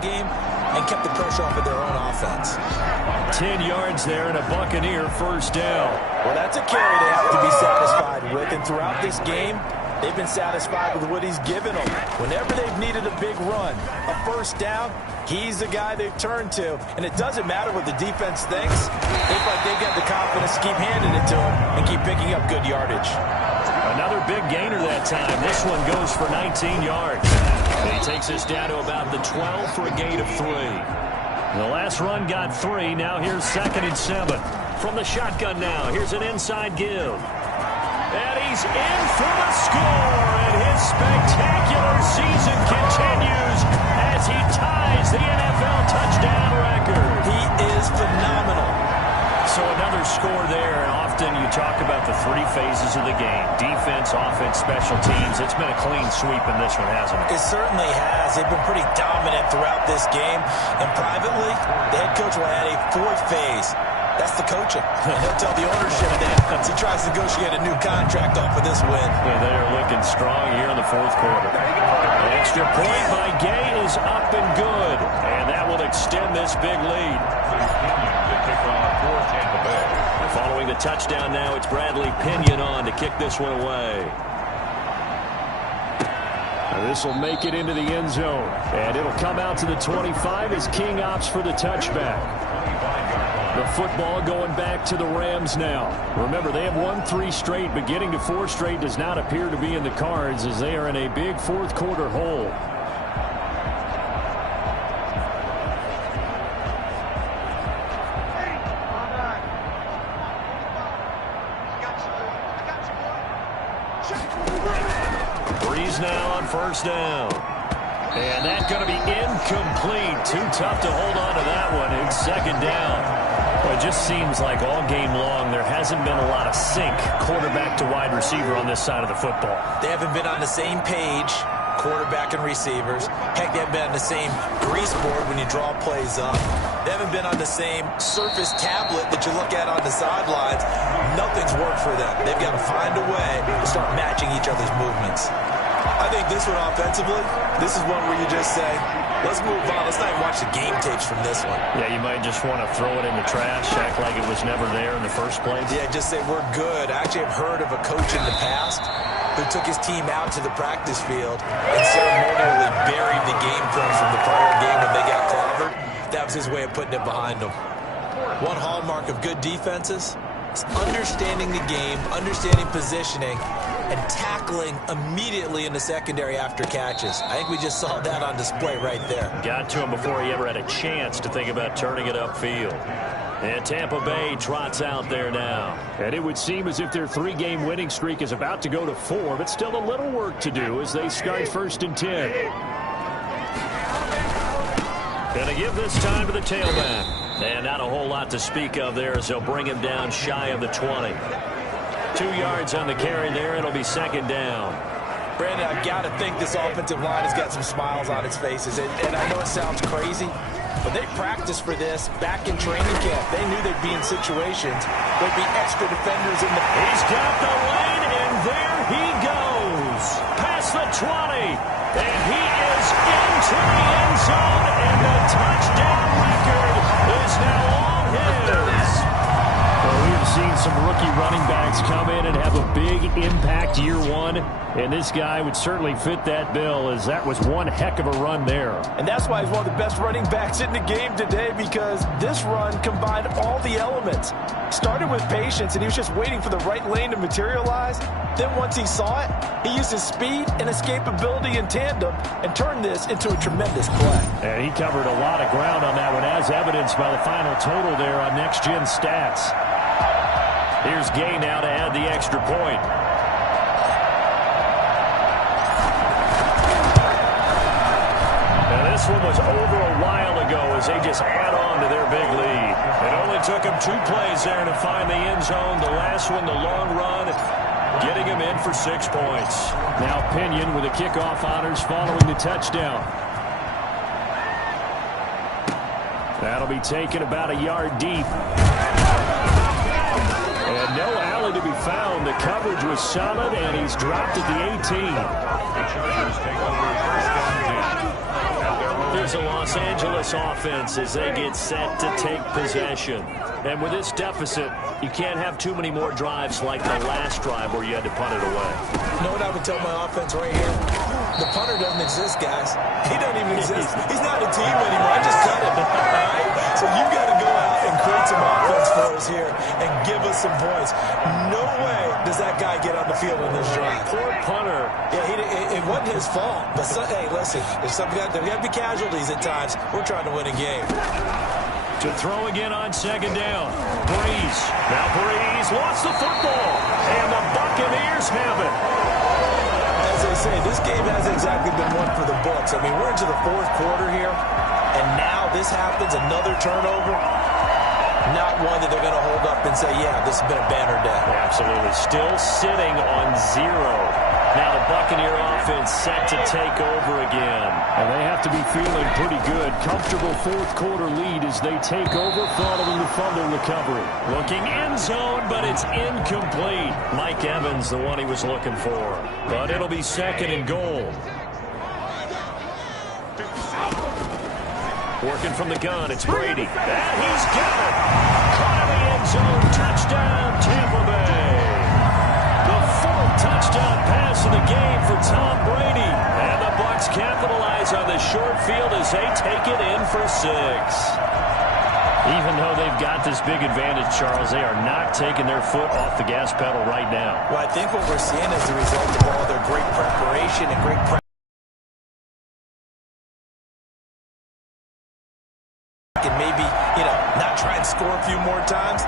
Game and kept the pressure off of their own offense. 10 yards there and a Buccaneer first down. Well, that's a carry they have to be satisfied with, and throughout this game, they've been satisfied with what he's given them. Whenever they've needed a big run, a first down, he's the guy they've turned to. And it doesn't matter what the defense thinks. They look like they've got the confidence to keep handing it to him and keep picking up good yardage. Another big gainer that time. This one goes for 19 yards. And he takes us down to about the 12 for a gain of 3. The last run got 3. Now here's 2nd and 7. From the shotgun now, here's an inside give. And he's in for the score. And his spectacular season continues as he ties the NFL touchdown record. He is phenomenal. So another score there, and often you talk about the 3 phases of the game. Defense, offense, special teams. It's been a clean sweep in this one, hasn't it? It certainly has. They've been pretty dominant throughout this game. And privately, the head coach will add a 4th phase. That's the coaching. And he'll tell the ownership that as he tries to negotiate a new contract off of this win. Yeah, they are looking strong here in the 4th quarter. An extra point by Gay is up and good. And that will extend this big lead. Following the touchdown now, it's Bradley Pinion on to kick this one away. This will make it into the end zone. And it'll come out to the 25 as King opts for the touchback. The football going back to the Rams now. Remember, they have won 3 straight, but getting to 4 straight does not appear to be in the cards as they are in a big fourth quarter hole. Breeze now on first down. And that's going to be incomplete. Too tough to hold on to that one. It's second down. Well, it just seems like all game long there hasn't been a lot of sync quarterback to wide receiver on this side of the football. They haven't been on the same page, quarterback and receivers. Heck, they haven't been on the same grease board when you draw plays up. They haven't been on the same surface tablet that you look at on the sidelines. Nothing's worked for them. They've got to find a way to start matching each other's movements. I think this one offensively, this is one where you just say, let's move on. Let's not even watch the game tapes from this one. Yeah, you might just want to throw it in the trash, act like it was never there in the first place. Yeah, just say we're good. I actually have heard of a coach in the past who took his team out to the practice field and ceremonially buried the game film from the prior game when they got clobbered. That was his way of putting it behind them. One hallmark of good defenses is understanding the game, understanding positioning, and tackling immediately in the secondary after catches. I think we just saw that on display right there. Got to him before he ever had a chance to think about turning it upfield. And Tampa Bay trots out there now. And it would seem as if their 3-game winning streak is about to go to 4, but still a little work to do as they start first and 10. Gonna give this time to the tailback. And not a whole lot to speak of there as they'll bring him down shy of the 20. 2 yards on the carry there. It'll be second down. Brandon, I've got to think this offensive line has got some smiles on its faces. And I know it sounds crazy, but they practiced for this back in training camp. They knew they'd be in situations. There'd be extra defenders in the... He's got the lane, and there he goes. Past the 20. And he is into the end zone, and the touchdown record is now all his. Well, we have seen some rookie running backs come in and have a big impact year one, and this guy would certainly fit that bill as that was one heck of a run there. And that's why he's one of the best running backs in the game today, because this run combined all the elements. Started with patience, and he was just waiting for the right lane to materialize. Then once he saw it, he used his speed and escapability in tandem and turned this into a tremendous play. And he covered a lot of ground on that one, as evidenced by the final total there on Next Gen Stats. Here's Gay now to add the extra point. Now this one was over a while ago as they just add on to their big lead. It only took them 2 plays there to find the end zone. The last one, the long run, getting him in for 6 points. Now Pinion with the kickoff honors following the touchdown. That'll be taken about a yard deep. And no alley to be found. The coverage was solid, and he's dropped at the 18. Here's the Los Angeles offense as they get set to take possession. And with this deficit, you can't have too many more drives like the last drive where you had to punt it away. You know what I would tell my offense right here? The punter doesn't exist, guys. He doesn't even exist. He's not a team anymore. I just cut him. All right? So you've got to go out and create some offense for us here and give us some points. No way does that guy get on the field in this drive. Poor punter. Yeah, it wasn't his fault. But, hey, listen, there's got to be casualties at times. We're trying to win a game. To throw again on second down. Breeze. Now Breeze lost the football. And the Buccaneers have it. As they say, this game hasn't exactly been one for the books. I mean, we're into the 4th quarter here. And now this happens, another turnover. Not one that they're going to hold up and say, yeah, this has been a banner day. Absolutely. Still sitting on 0. Now the Buccaneer offense set to take over again. And they have to be feeling pretty good. Comfortable 4th quarter lead as they take over following the fumble recovery. Looking end zone, but it's incomplete. Mike Evans, the one he was looking for. But it'll be second and goal. Working from the gun, it's Brady. And he's got it. Caught in the end zone. Touchdown, Tampa Bay. The 4th touchdown pass of the game for Tom Brady. And the Bucs capitalize on the short field as they take it in for 6. Even though they've got this big advantage, Charles, they are not taking their foot off the gas pedal right now. Well, I think what we're seeing is the result of all their great preparation and great practice. And maybe, not try and score a few more times.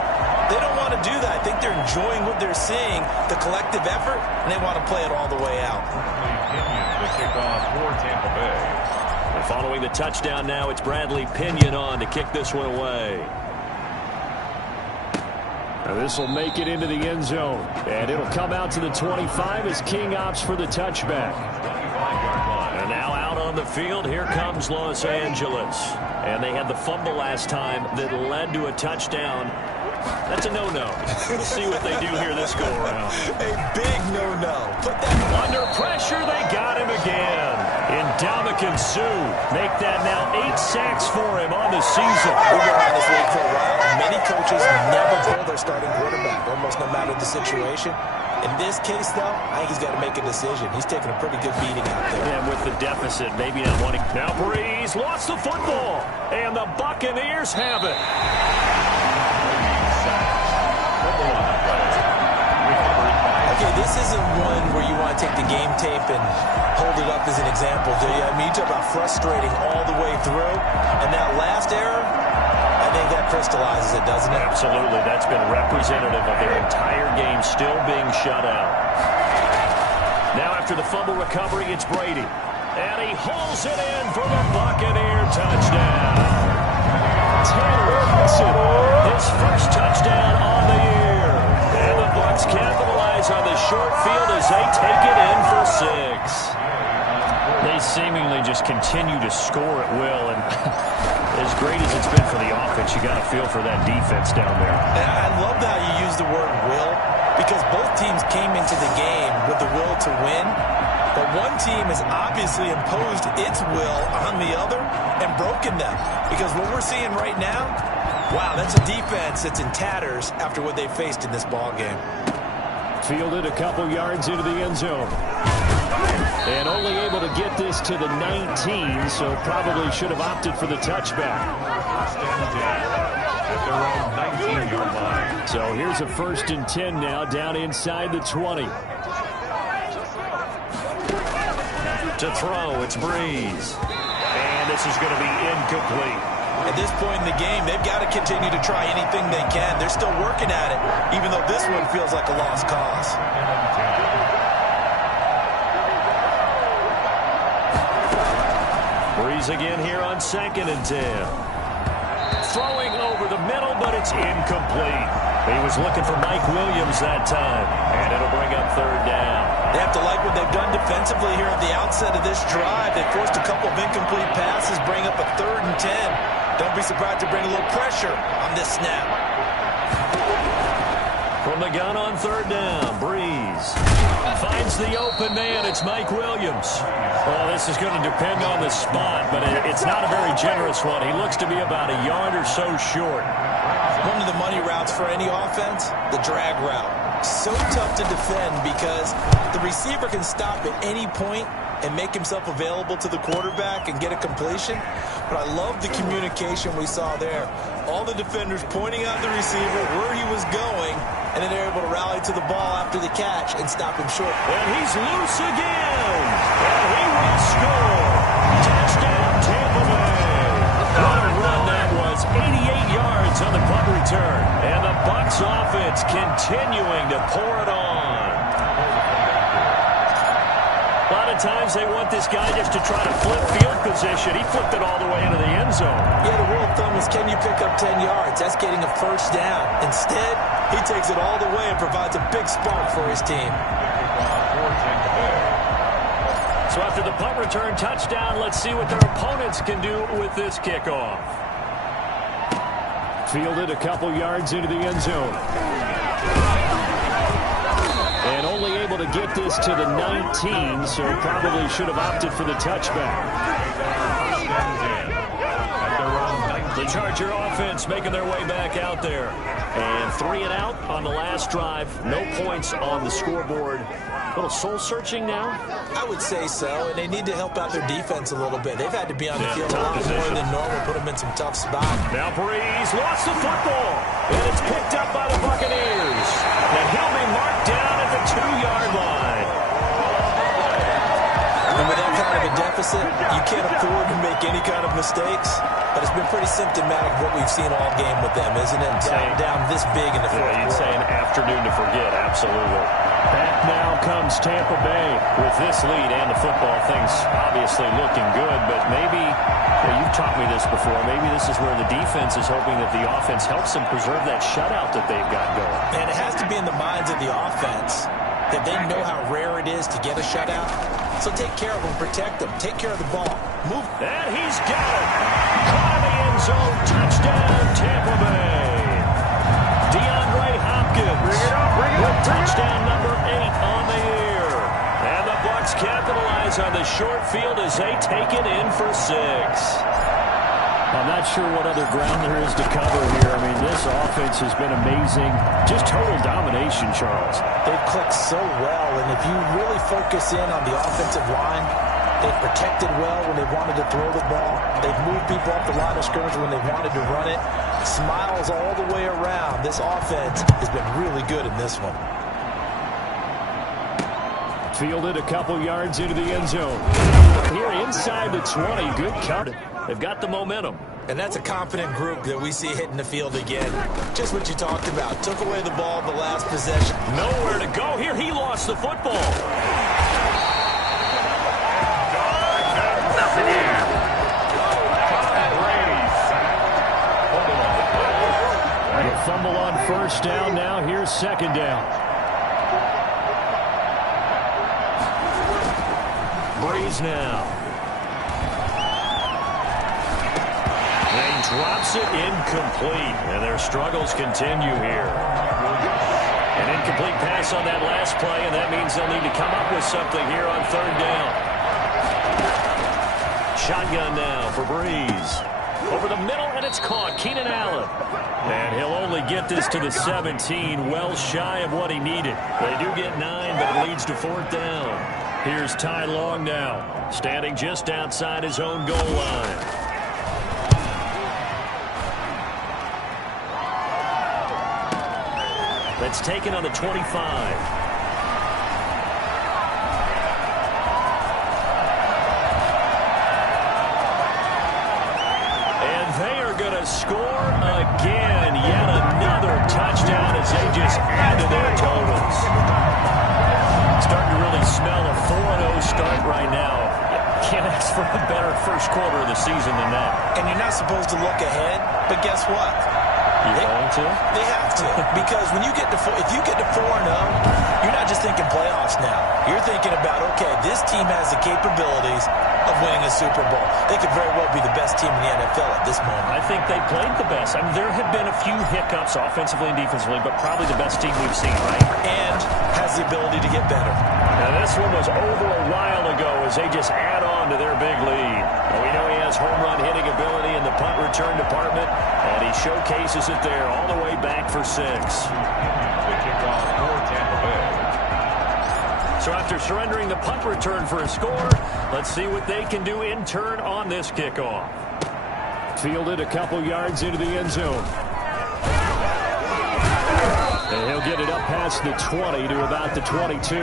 They don't want to do that. I think they're enjoying what they're seeing, the collective effort, and they want to play it all the way out. The kickoff for Tampa Bay. And following the touchdown now, it's Bradley Pinion on to kick this one away. Now this will make it into the end zone, and it'll come out to the 25 as King opts for the touchback. And now out on the field, here comes Los Angeles. And they had the fumble last time that led to a touchdown. That's a no-no. We'll see what they do here this go-around. A big no-no. Put that under pressure. They got him again. Ndamukong Suh make that now 8 sacks for him on the season. We've been around this league for a while. Many coaches never pull their starting quarterback, almost no matter the situation. In this case, though, I think he's got to make a decision. He's taking a pretty good beating out there. And with the deficit, maybe not wanting. Now Breeze lost the football, and the Buccaneers have it. Okay, this isn't one where you want to take the game tape and hold it up as an example, do you? I mean, you talk about frustrating all the way through, and that last error, I think that crystallizes it, doesn't it? Absolutely. That's been representative of their entire game still being shut out. Now after the fumble recovery, it's Brady. And he hauls it in for the Buccaneer touchdown. Taylor Hudson, his first touchdown on the year. And the Bucs capitalize on the short field as they take it in for 6. They seemingly just continue to score at will, and as great as it's been for the offense, you got to feel for that defense down there. And I love how you use the word will, because both teams came into the game with the will to win, but one team has obviously imposed its will on the other and broken them. Because what we're seeing right now, wow, that's a defense that's in tatters after what they faced in this ball game. Fielded a couple yards into the end zone. And only able to get this to the 19, so probably should have opted for the touchback. At their own 19-yard line. So here's a 1st and 10 now, down inside the 20. To throw, it's Breeze. And this is going to be incomplete. At this point in the game, they've got to continue to try anything they can. They're still working at it, even though this one feels like a lost cause. Breeze again here on 2nd and 10. Throwing over the middle, but it's incomplete. He was looking for Mike Williams that time, and it'll bring up 3rd down. They have to like what they've done defensively here at the outset of this drive. They forced a couple of incomplete passes, bring up a 3rd and 10. Don't be surprised to bring a little pressure on this snap. From the gun on 3rd down, Breeze finds the open man. It's Mike Williams. Well, this is going to depend on the spot, but it's not a very generous one. He looks to be about a yard or so short. One of the money routes for any offense, the drag route. So tough to defend because the receiver can stop at any point and make himself available to the quarterback and get a completion. But I love the communication we saw there. All the defenders pointing out the receiver, where he was going, and then they're able to rally to the ball after the catch and stop him short. And he's loose again. And he will score. Touchdown, Tampa Bay. What a run that was. 88 yards on the punt return. And the Bucs offense continuing to pour it on. A lot of times they want this guy just to try to flip field position. He flipped it all the way into the end zone. Yeah, the rule of thumb is, can you pick up 10 yards? That's getting a 1st down. Instead, he takes it all the way and provides a big spark for his team. So after the punt return touchdown, let's see what their opponents can do with this kickoff. Fielded a couple yards into the end zone. And only able to get this to the 19, so probably should have opted for the touchback. The The Charger offense making their way back out there. And 3 and out on the last drive. No points on the scoreboard. A little soul-searching now? I would say so, and they need to help out their defense a little bit. They've had to be on the field a lot more than normal, put them in some tough spots. Now Breeze lost the football, and it's picked up by the Buccaneers. And he'll be marked down at the 2-yard line. And with that kind of a deficit, you can't afford to make any kind of mistakes. But it's been pretty symptomatic of what we've seen all game with them, isn't it? Down this big in the fourth quarter. You'd say an afternoon to forget, absolutely. Back now comes Tampa Bay with this lead and the football. Things obviously looking good, but maybe, you've taught me this before, maybe this is where the defense is hoping that the offense helps them preserve that shutout that they've got going. And it has to be in the minds of the offense that they know how rare it is to get a shutout. So take care of them, protect them, take care of the ball. Move. And he's got it. Caught in the end zone. Touchdown, Tampa Bay. DeAndre Hopkins with touchdown number 8 on the year. And the Bucs capitalize on the short field as they take it in for 6. I'm not sure what other ground there is to cover here. I mean, this offense has been amazing. Just total domination, Charles. They've clicked so well, and if you really focus in on the offensive line, they've protected well when they wanted to throw the ball. They've moved people off the line of scrimmage when they wanted to run it. Smiles all the way around. This offense has been really good in this one. Fielded a couple yards into the end zone. Here inside the 20. Good count. They've got the momentum. And that's a confident group that we see hitting the field again. Just what you talked about. Took away the ball the last possession. Nowhere to go here. He lost the football. A fumble on first down. Now here's second down. Breeze now. Drops it incomplete, and their struggles continue here. An incomplete pass on that last play, and that means they'll need to come up with something here on third down. Shotgun now for Breeze. Over the middle, and it's caught. Keenan Allen. And he'll only get this to the 17, well shy of what he needed. They do get 9, but it leads to fourth down. Here's Ty Long now, standing just outside his own goal line. That's taken on the 25. And they are going to score again. Yet another touchdown as they just add to their totals. Starting to really smell a 4-0 start right now. Can't ask for a better first quarter of the season than that. And you're not supposed to look ahead, but guess what? You're going to? They have to. Because when you get to if you get to 4-0, you're not just thinking playoffs now. You're thinking about, okay, this team has the capabilities of winning a Super Bowl. They could very well be the best team in the NFL at this moment. I think they played the best. I mean, there have been a few hiccups offensively and defensively, but probably the best team we've seen, right? And has the ability to get better. Now, this one was over a while ago as they just add on to their big lead. Well, we know he has home run hitting ability in the punt return department, and he showcases it there all the way back for 6. The kickoff for Tampa Bay. So after surrendering the punt return for a score, let's see what they can do in turn on this kickoff. Fielded a couple yards into the end zone. And he'll get it up past the 20 to about the 22.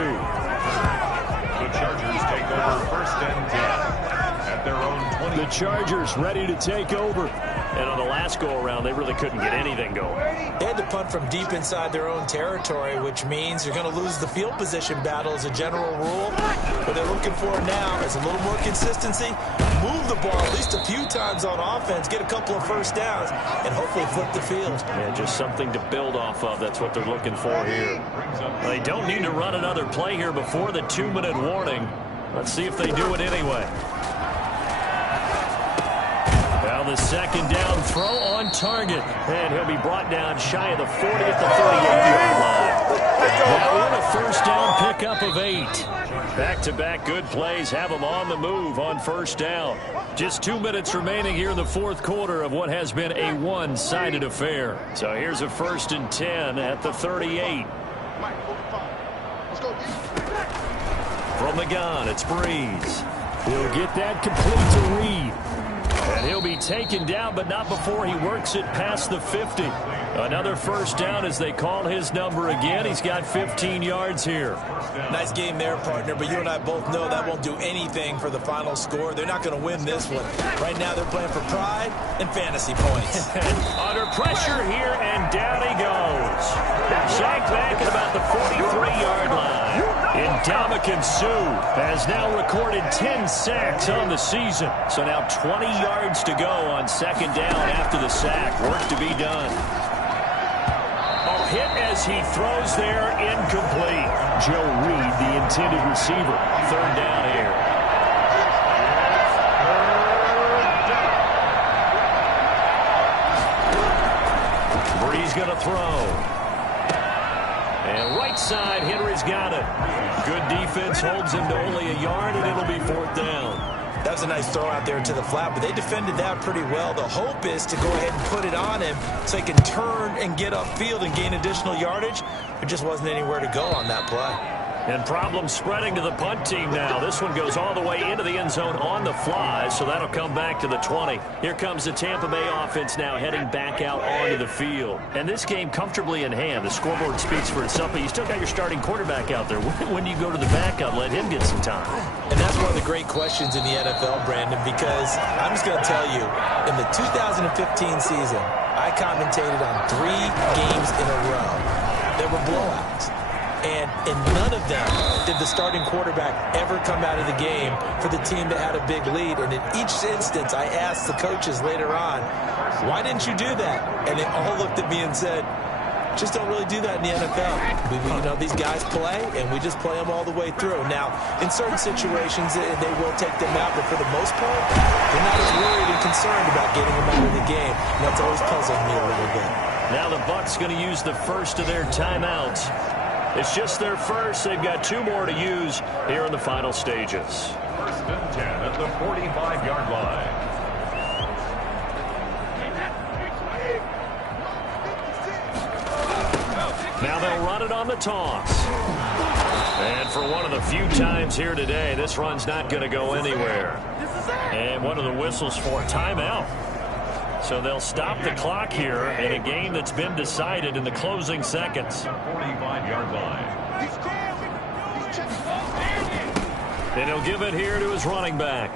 The Chargers take over first and 10 at their own 20. The Chargers ready to take over. And on the last go-around, they really couldn't get anything going. They had to punt from deep inside their own territory, which means you're going to lose the field position battle as a general rule. What they're looking for now is a little more consistency, move the ball at least a few times on offense, get a couple of first downs, and hopefully flip the field. Yeah, just something to build off of. That's what they're looking for here. They don't need to run another play here before the 2-minute warning. Let's see if they do it anyway. Now the second down throw on target. And he'll be brought down shy of the 40 at the 38-yard line. Now in a first down pickup of 8. Back-to-back good plays have them on the move on first down. Just 2 minutes remaining here in the fourth quarter of what has been a one-sided affair. So here's a 1st and 10 at the 38. From the gun, it's Breeze. He'll get that complete to Reed. And he'll be taken down, but not before he works it past the 50. Another first down as they call his number again. He's got 15 yards here. Nice game there, partner, but you and I both know that won't do anything for the final score. They're not going to win this one. Right now they're playing for pride and fantasy points. Under pressure here, and down he goes. Sacked back at about the 43-yard line. Ndamukong Suh has now recorded 10 sacks on the season. So now 20 yards to go on second down after the sack. Work to be done. A hit as he throws there, incomplete. Joe Reed, the intended receiver. Third down here. Breeze going to throw. And right side, Henry's got it. Good defense holds him to only a yard, and it'll be fourth down. That was a nice throw out there to the flat, but they defended that pretty well. The hope is to go ahead and put it on him so he can turn and get upfield and gain additional yardage. There just wasn't anywhere to go on that play. And problems spreading to the punt team now. This one goes all the way into the end zone on the fly, so that'll come back to the 20. Here comes the Tampa Bay offense now heading back out onto the field. And this game comfortably in hand. The scoreboard speaks for itself, but you still got your starting quarterback out there. When do you go to the backup, let him get some time? And that's one of the great questions in the NFL, Brandon, because I'm just going to tell you, in the 2015 season, I commentated on 3 games in a row. There were blowouts. And in none of them did the starting quarterback ever come out of the game for the team that had a big lead. And in each instance, I asked the coaches later on, why didn't you do that? And they all looked at me and said, just don't really do that in the NFL. These guys play, and we just play them all the way through. Now, in certain situations, they will take them out, but for the most part, they're not as worried and concerned about getting them out of the game. And that's always puzzled me a little bit. Now the Bucs going to use the first of their timeouts. It's just their first. They've got 2 more to use here in the final stages. 1st and 10 at the 45-yard line. Now they'll run it on the toss. And for one of the few times here today, this run's not going to go anywhere. And one of the whistles for a timeout. So they'll stop the clock here in a game that's been decided in the closing seconds. 45-yard line. And he'll give it here to his running back.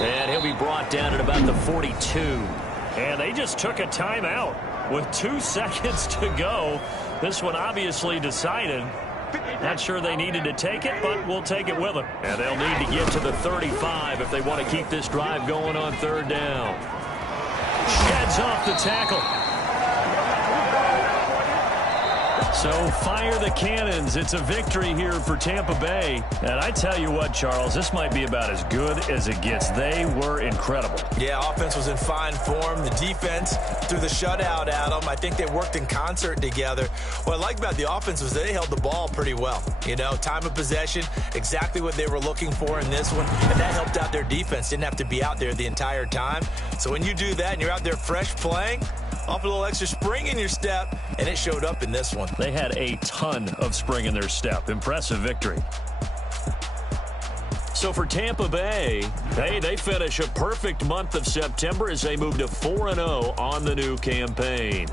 And he'll be brought down at about the 42. And they just took a timeout with 2 seconds to go. This one obviously decided. Not sure they needed to take it, but we'll take it with them. And they'll need to get to the 35 if they want to keep this drive going on third down. Sheds off the tackle. So fire the cannons. It's a victory here for Tampa Bay. And I tell you what, Charles, this might be about as good as it gets. They were incredible. Yeah, offense was in fine form. The defense threw the shutout at them. I think they worked in concert together. What I like about the offense was they held the ball pretty well. Time of possession, exactly what they were looking for in this one. And that helped out their defense. Didn't have to be out there the entire time. So when you do that and you're out there fresh playing, off a little extra spring in your step, and it showed up in this one. They had a ton of spring in their step. Impressive victory. So for Tampa Bay, they finish a perfect month of September as they move to 4-0 on the new campaign.